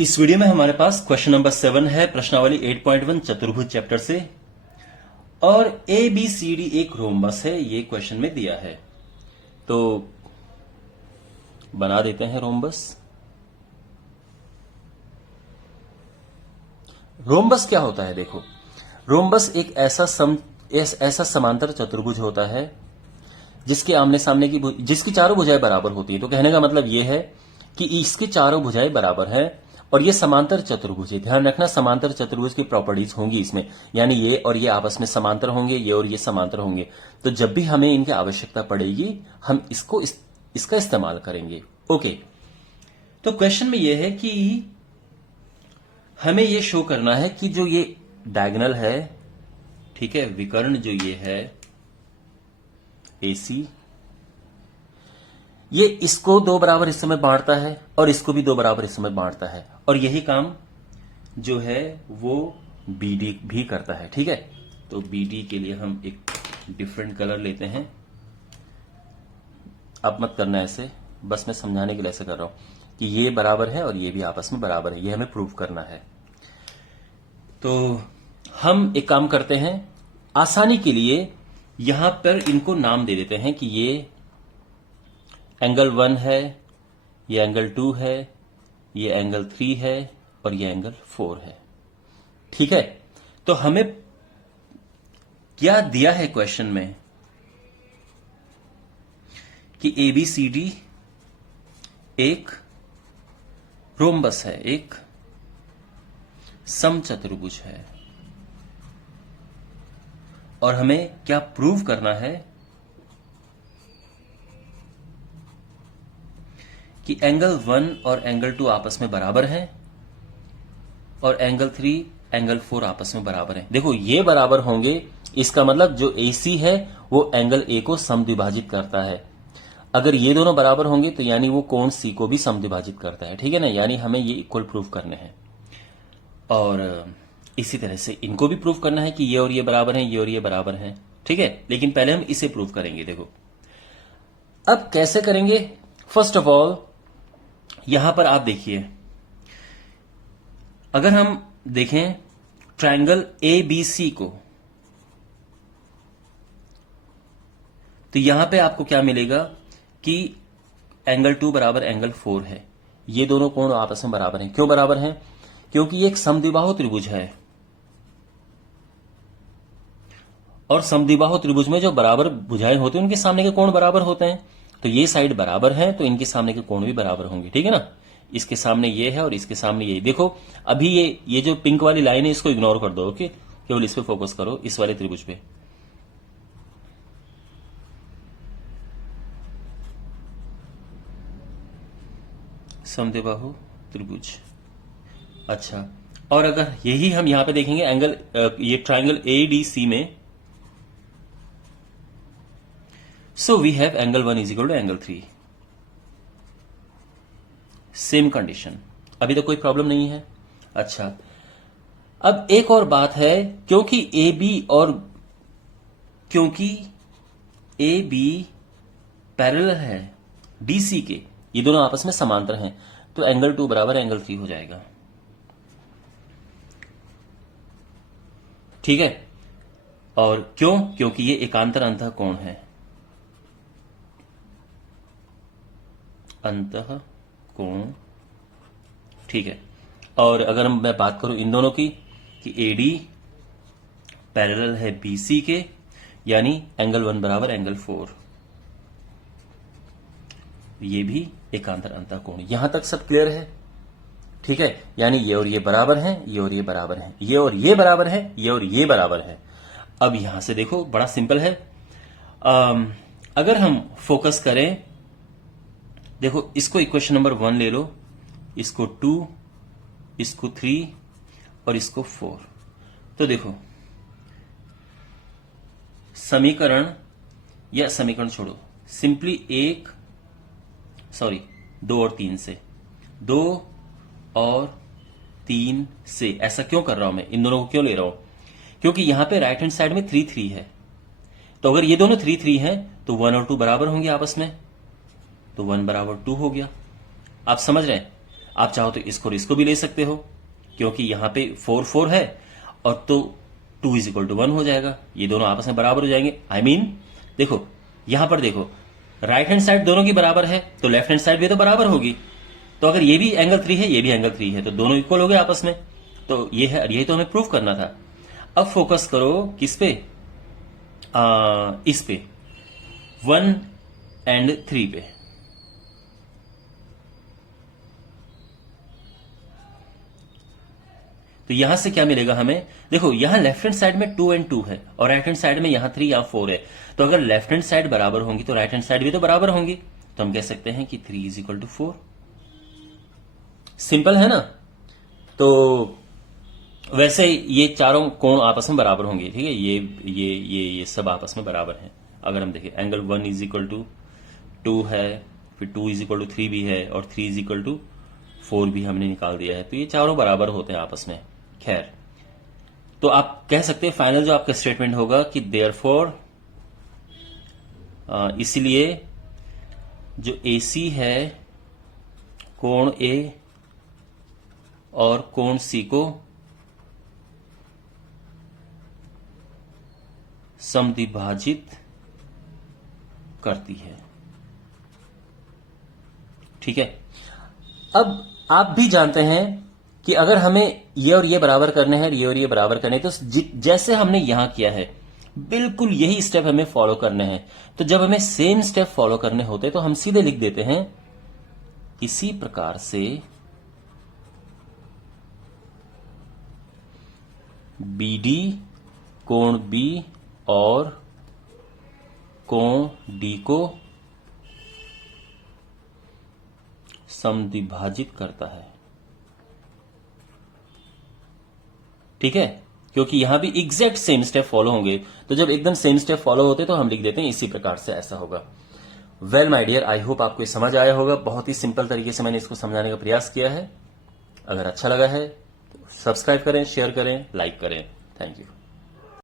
इस वीडियो में हमारे पास क्वेश्चन नंबर 7 है प्रश्नावली 8.1 चतुर्भुज चैप्टर से और ए बी सी डी एक रोम्बस है, ये क्वेश्चन में दिया है। तो बना देते हैं रोम्बस। रोम्बस क्या होता है? देखो, रोम्बस एक ऐसा समांतर चतुर्भुज होता है जिसके आमने सामने की जिसकी चारों भुजाएं बराबर होती है। तो कहने का मतलब यह है कि इसकी चारों भुजाएं बराबर है और ये समांतर चतुर्भुज है। ध्यान रखना, समांतर चतुर्भुज की प्रॉपर्टीज होंगी इसमें, यानी ये और ये आपस में समांतर होंगे, ये और ये समांतर होंगे। तो जब भी हमें इनकी आवश्यकता पड़ेगी हम इसका इस्तेमाल करेंगे। ओके, तो क्वेश्चन में यह है कि हमें यह शो करना है कि जो ये डायगोनल है, ठीक है, विकर्ण जो ये है AC, ये इसको दो बराबर हिस्सों में बांटता है और इसको भी दो बराबर हिस्सों में बांटता है, और यही काम जो है वो BD भी करता है। ठीक है, तो BD के लिए हम एक डिफरेंट कलर लेते हैं। अब मत करना ऐसे, बस मैं समझाने के लिए ऐसे कर रहा हूं कि ये बराबर है और ये भी आपस में बराबर है, ये हमें प्रूव करना है। तो हम एक काम करते हैं, आसानी के लिए यहां पर इनको नाम दे देते हैं कि ये एंगल 1 है, ये एंगल 2 है, ये एंगल 3 है और ये एंगल 4 है। ठीक है, तो हमें क्या दिया है क्वेश्चन में कि ABCD एक रोम्बस है, एक समचतुर्भुज है, और हमें क्या प्रूव करना है कि एंगल 1 और एंगल 2 आपस में बराबर हैं और एंगल 3 एंगल 4 आपस में बराबर हैं। देखो, ये बराबर होंगे, इसका मतलब जो AC है वो एंगल A को समद्विभाजित करता है। अगर ये दोनों बराबर होंगे तो यानी वो कोण C को भी समद्विभाजित करता है। ठीक है ना, यानी हमें ये इक्वल प्रूव करने हैं। और इसी तरह से इनको भी प्रूव करना है कि ये और ये बराबर हैं, ये और ये बराबर हैं। ठीक है, लेकिन पहले हम इसे प्रूव करेंगे। देखो, अब कैसे करेंगे? फर्स्ट ऑफ ऑल यहां पर आप देखिए, अगर हम देखें ट्रायंगल ABC को, तो यहां पे आपको क्या मिलेगा कि एंगल 2 बराबर एंगल 4 है। ये दोनों कोण आपस में बराबर हैं। क्यों बराबर हैं? क्योंकि ये एक समद्विबाहु त्रिभुज है, और समद्विबाहु त्रिभुज में जो बराबर भुजाएं होती हैं उनके सामने के कोण बराबर होते हैं। तो ये साइड बराबर है तो इनके सामने के कोण भी बराबर होंगे। ठीक है ना, इसके सामने ये है और इसके सामने ये। देखो, अभी ये जो पिंक वाली लाइन है इसको इग्नोर कर दो। ओके, केवल इस पे फोकस करो, इस वाले त्रिभुज पे। समद्विबाहु त्रिभुज। अच्छा, और अगर यही हम यहां पे देखेंगे एंगल, ये ट्रायंगल ADC में, so we have angle 1 is equal to angle 3. Same condition, अभी तो कोई प्रॉब्लम नहीं है। अच्छा, अब एक और बात है, क्योंकि AB पैरेलल है DC के, ये दोनों आपस में समांतर हैं, तो एंगल 2 बराबर एंगल 3 हो जाएगा। ठीक है, और क्यों? क्योंकि ये एकांतर अंतः कोण है, अंतः कोण। ठीक है, और अगर मैं बात करूं इन दोनों की कि AD पैरेलल है BC के, यानी एंगल 1 बराबर एंगल 4, ये भी एकांतर अंतः कोण। यहां तक सब क्लियर है? ठीक है, यानी ये और ये बराबर हैं, ये और ये बराबर हैं, ये और ये बराबर है, ये और ये बराबर है। अब यहां से देखो, बड़ा सिंपल है। अगर हम फोकस करें, देखो, इसको इक्वेशन नंबर 1 ले लो, इसको 2, इसको 3 और इसको 4। तो देखो, समीकरण, या समीकरण छोड़ो, सिंपली 2 और 3 से, 2 और 3 से ऐसा क्यों कर रहा हूं मैं? इन दोनों को क्यों ले रहा हूं? क्योंकि यहां पे राइट हैंड साइड में 3 3 है, तो अगर ये दोनों 3 3 हैं तो 1 और 2 बराबर होंगे आपस में, तो 1 बराबर 2 हो गया। आप समझ रहे हैं? आप चाहो तो इसको और इसको भी ले सकते हो, क्योंकि यहां पे 4 4 है और तो 2 इज इक्वल टू 1 हो जाएगा, ये दोनों आपस में बराबर हो जाएंगे। I mean, देखो यहां पर देखो राइट हैंड साइड दोनों की बराबर है तो लेफ्ट हैंड साइड भी तो बराबर होगी। तो अगर ये भी एंगल 3 है ये भी एंगल 3 है तो दोनों इक्वल हो गए आपस में। तो ये है, यही तो हमें प्रूव करना था। अब फोकस करो किस पे, इस पे 1 and 3 पे। तो यहां से क्या मिलेगा हमें, देखो यहां लेफ्ट हैंड साइड में 2 and 2 है और राइट हैंड साइड में यहां 3 या 4 है। तो अगर लेफ्ट हैंड साइड बराबर होंगी तो राइट हैंड साइड भी तो बराबर होंगी। तो हम कह सकते हैं कि 3 इज इक्वल टू 4। सिंपल है ना। तो वैसे ये चारों कोण आपस में बराबर होंगे, ठीक है। ये सब आपस में बराबर हैं। अगर हम देखें एंगल 1 इज इक्वल टू 2 है, फिर 2 इज इक्वल टू 3 भी है और 3 इज इक्वल टू 4 भी हमने निकाल दिया है। तो ये चारों बराबर होते हैं आपस में। खैर, तो आप कह सकते हैं फाइनल जो आपका स्टेटमेंट होगा कि देयरफॉर, इसलिए जो AC है कोण A और कोण C को समद्विभाजित करती है। ठीक है। अब आप भी जानते हैं कि अगर हमें ये और ये बराबर करने हैं, ये और ये बराबर करने हैं, तो जैसे हमने यहां किया है बिल्कुल यही स्टेप हमें फॉलो करने हैं। तो जब हमें सेम स्टेप फॉलो करने होते तो हम सीधे लिख देते हैं इसी प्रकार से BD कोण B और कोण D को समद्विभाजित करता है। ठीक है, क्योंकि यहां भी एग्जैक्ट सेम स्टेप फॉलो होंगे। तो जब एकदम सेम स्टेप फॉलो होते तो हम लिख देते हैं इसी प्रकार से ऐसा होगा। Well my dear, I hope आपको समझ आया होगा। बहुत ही सिंपल तरीके से मैंने इसको समझाने का प्रयास किया है। अगर अच्छा लगा है तो सब्सक्राइब करें, शेयर करें, लाइक करें। Thank you.